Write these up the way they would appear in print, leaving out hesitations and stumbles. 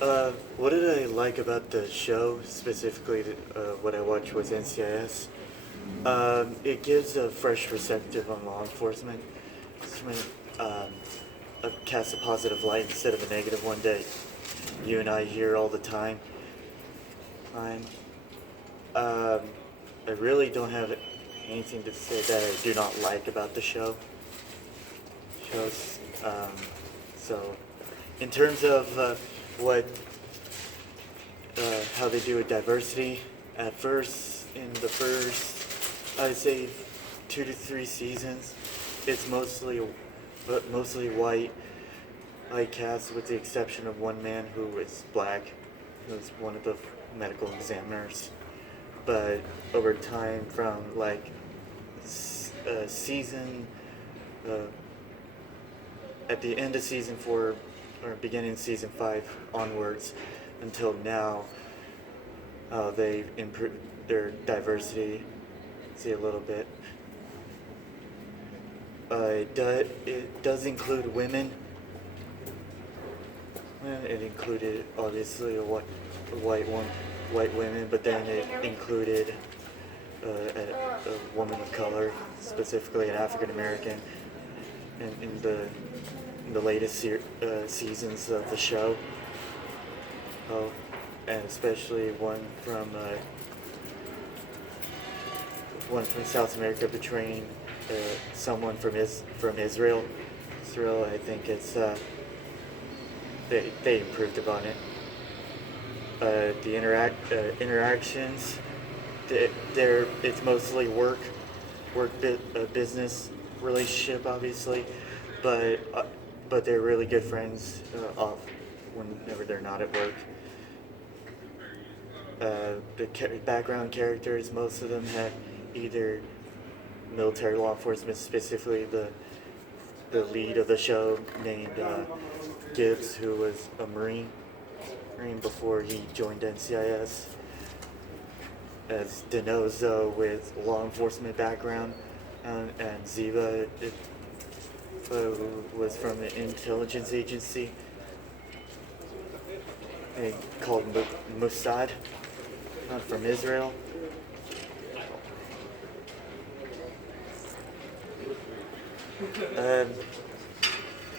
What did I like about the show, specifically what I watched was NCIS? It gives a fresh perspective on law enforcement. It's when, um, casts a positive light instead of a negative one that you and I hear all the time. I'm, um, I really don't have anything to say that I do not like about the shows. So, in terms of what how they do with diversity. At first, in the first, I'd say 2 to 3 seasons, it's mostly white cast, with the exception of one man who is black, who's one of the medical examiners. But over time, from like season, uh, at the end of season 4 or beginning of season 5 onwards, until now, they've improved their diversity, see, a little bit. It does include women. It included obviously white women, but then it included a woman of color, specifically an African American, in the latest seasons of the show. Oh, and especially one from South America portraying someone from Israel. I think it's they improved upon it. The interactions, it's mostly business relationship, obviously, but they're really good friends off whenever they're not at work. The background characters, most of them had either military law enforcement, specifically the lead of the show named Gibbs, who was a Marine before he joined NCIS, as Denozo with law enforcement background, and Ziva was from the intelligence agency called Mossad, from Israel. Um,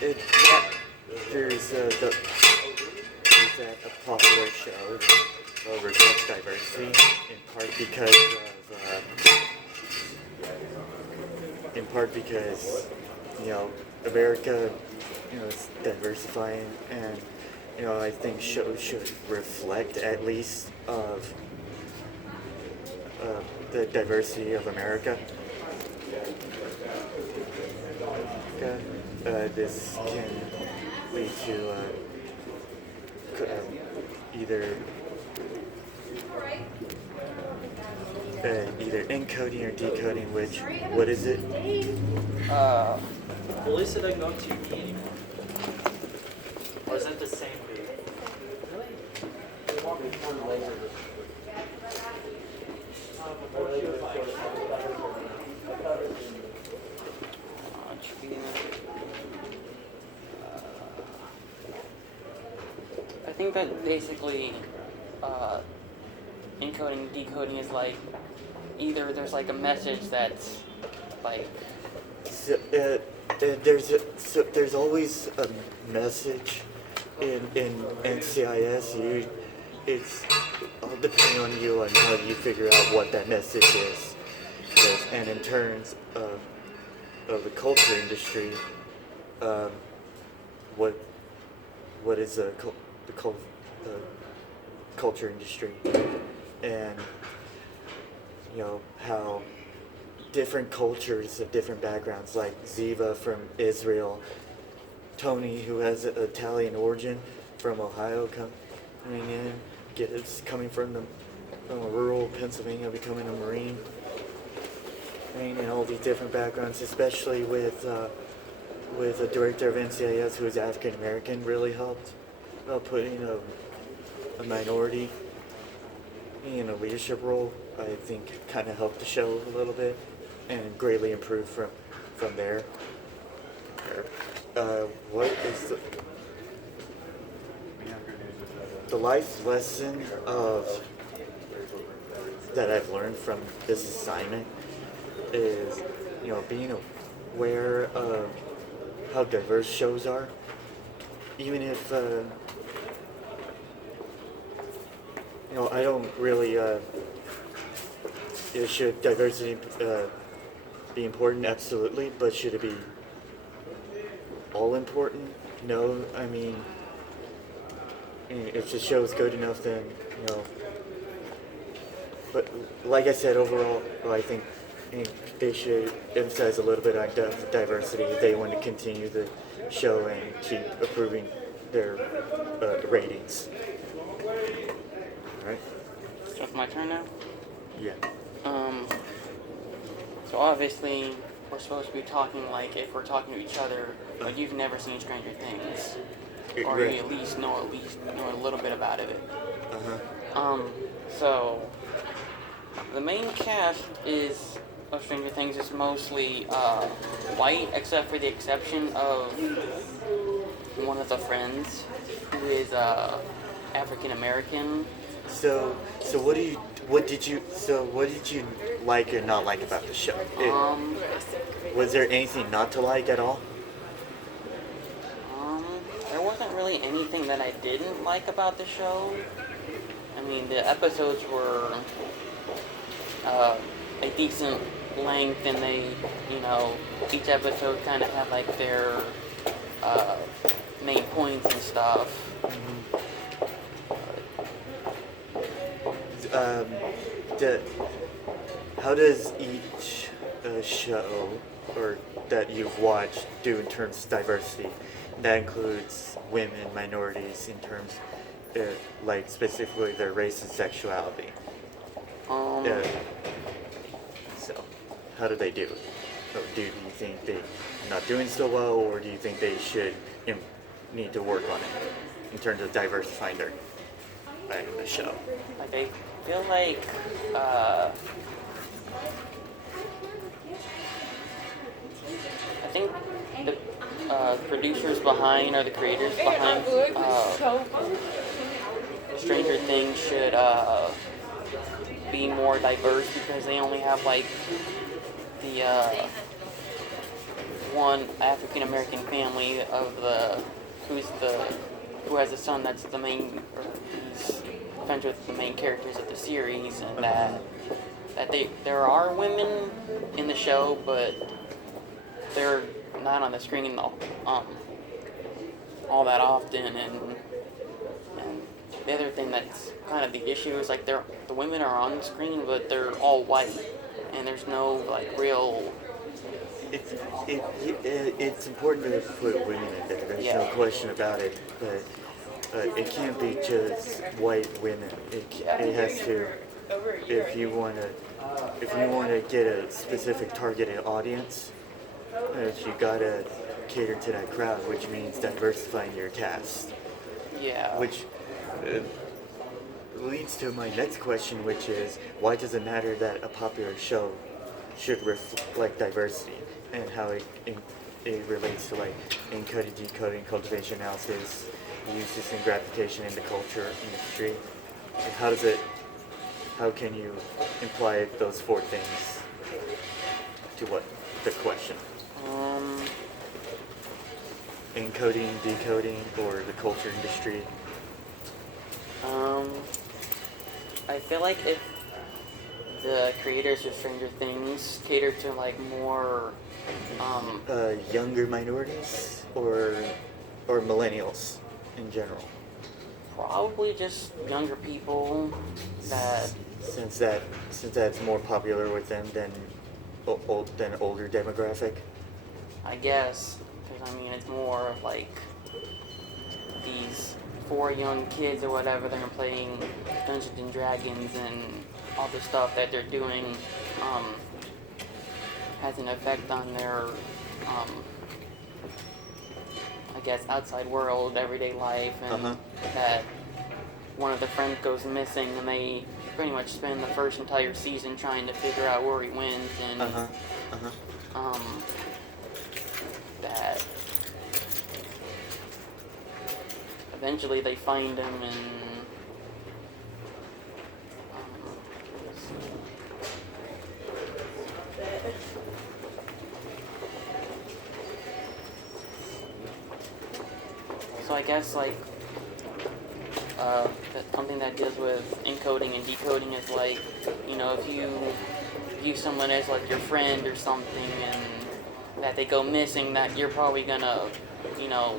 it there's that a popular show reflects diversity in part because America is diversifying, and I think shows should reflect at least of the diversity of America. This can lead to either encoding or decoding. What is it? Police said I go to TV anymore. Or is it the same dude? I think that basically encoding, decoding is like either there's like a message that's like there's always a message in NCIS. It's all depending on you on how you figure out what that message is. And in terms of the culture industry, what is the culture industry, and how different cultures of different backgrounds, like Ziva from Israel, Tony, who has an Italian origin from Ohio, coming from a rural Pennsylvania, becoming a Marine, and all these different backgrounds, especially with a director of NCIS who is African American, really helped putting a minority in a leadership role. I think kind of helped the show a little bit, and greatly improved from there. What is the the life lesson of that I've learned from this assignment is, being aware of how diverse shows are, even if I don't really. Should diversity be important? Absolutely, but should it be all important? No. I mean, if the show is good enough, then But like I said, overall, I think they should emphasize a little bit on diversity if they want to continue the show and keep improving their ratings. All right. So it's my turn now. Yeah. So obviously we're supposed to be talking like if we're talking to each other, but you've never seen Stranger Things, or you at least know a little bit about it. So the main cast of Stranger Things is mostly white, except for the exception of one of the friends who is African American. So what did you like or not like about the show? Was there anything not to like at all? There wasn't really anything that I didn't like about the show. I mean, the episodes were a decent length, and they, each episode kind of had like their main points and stuff. How does each show or that you've watched do in terms of diversity? That includes women, minorities, in terms, like specifically their race and sexuality. So, how do they do? Or do you think they're not doing so well, or do you think they should need to work on it in terms of diversifying their the show? Like, I feel like I think the producers behind, or the creators behind Stranger Things should be more diverse, because they only have like the one African American family of who has a son that's the main, or he's friends with the main characters of the series, and that there are women in the show, but they're not on the screen all that often, and the other thing that's kind of the issue is like the women are on screen, but they're all white, and there's no like real. It's important to put women in there. There's no question about it, but it can't be just white women. It has to. If you want to get a specific targeted audience, you gotta cater to that crowd, which means diversifying your cast. Yeah. Which leads to my next question, which is, why does it matter that a popular show should reflect diversity, and how it relates to like encoding, decoding, cultivation, analysis, uses and gratification in the culture industry? And how can you imply those four things to what the question? Encoding, decoding, or the culture industry? I feel like if the creators of Stranger Things cater to like more younger minorities or millennials in general? Probably just younger people that. Since that's more popular with them than older demographic. I guess, because I mean it's more of like these 4 young kids or whatever that are playing Dungeons and Dragons, and all the stuff that they're doing has an effect on their I guess outside world, everyday life, and that one of the friends goes missing, and they pretty much spend the first entire season trying to figure out where he went, and that eventually they find him, and So I guess like something that deals with encoding and decoding is like, you know, if you view someone as like your friend or something and that they go missing, that you're probably gonna, you know,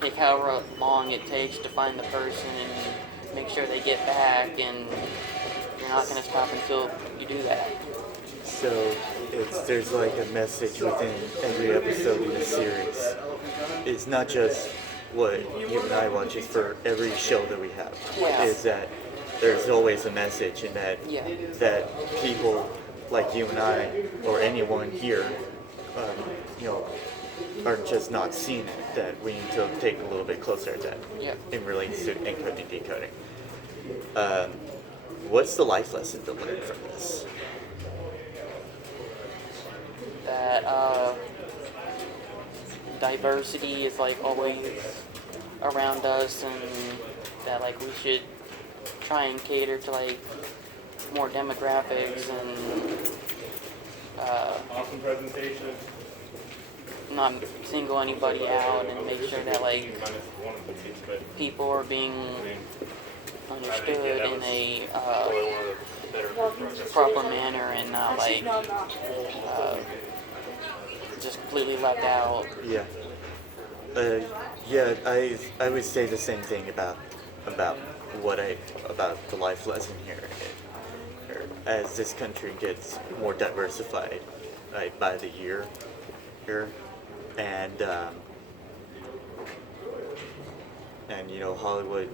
take however long it takes to find the person and make sure they get back, and you're not gonna stop until you do that. So there's like a message within every episode in the series. It's not just what you and I watch, it's for every show that we have. Yeah. Is that there's always a message, and that Yeah. that people like you and I or anyone here, you know, are just not seeing it. That we need to take a little bit closer at that. Yeah. In relates to encoding, decoding. What's the life lesson to learn from this? That diversity is like always around us, and that like we should try and cater to like more demographics and Awesome presentation. not single anybody out, and make sure that like Minus one of the seats, but people are being understood in a probably one of the better projects. proper manner, and not like just completely left out. Yeah. Yeah, I would say the same thing about the life lesson here. As this country gets more diversified, like by the year here, and you know, Hollywood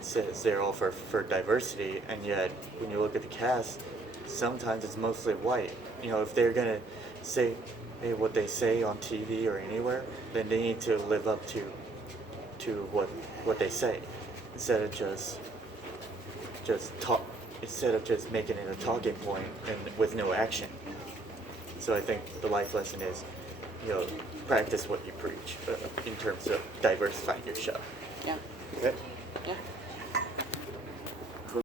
says they're all for diversity, and yet when you look at the cast, sometimes it's mostly white. You know, if they're gonna say what they say on TV or anywhere, then they need to live up to what they say, instead of just making it a talking point and with no action. So I think the life lesson is, you know, practice what you preach in terms of diversifying your show. Yeah. Okay? Yeah.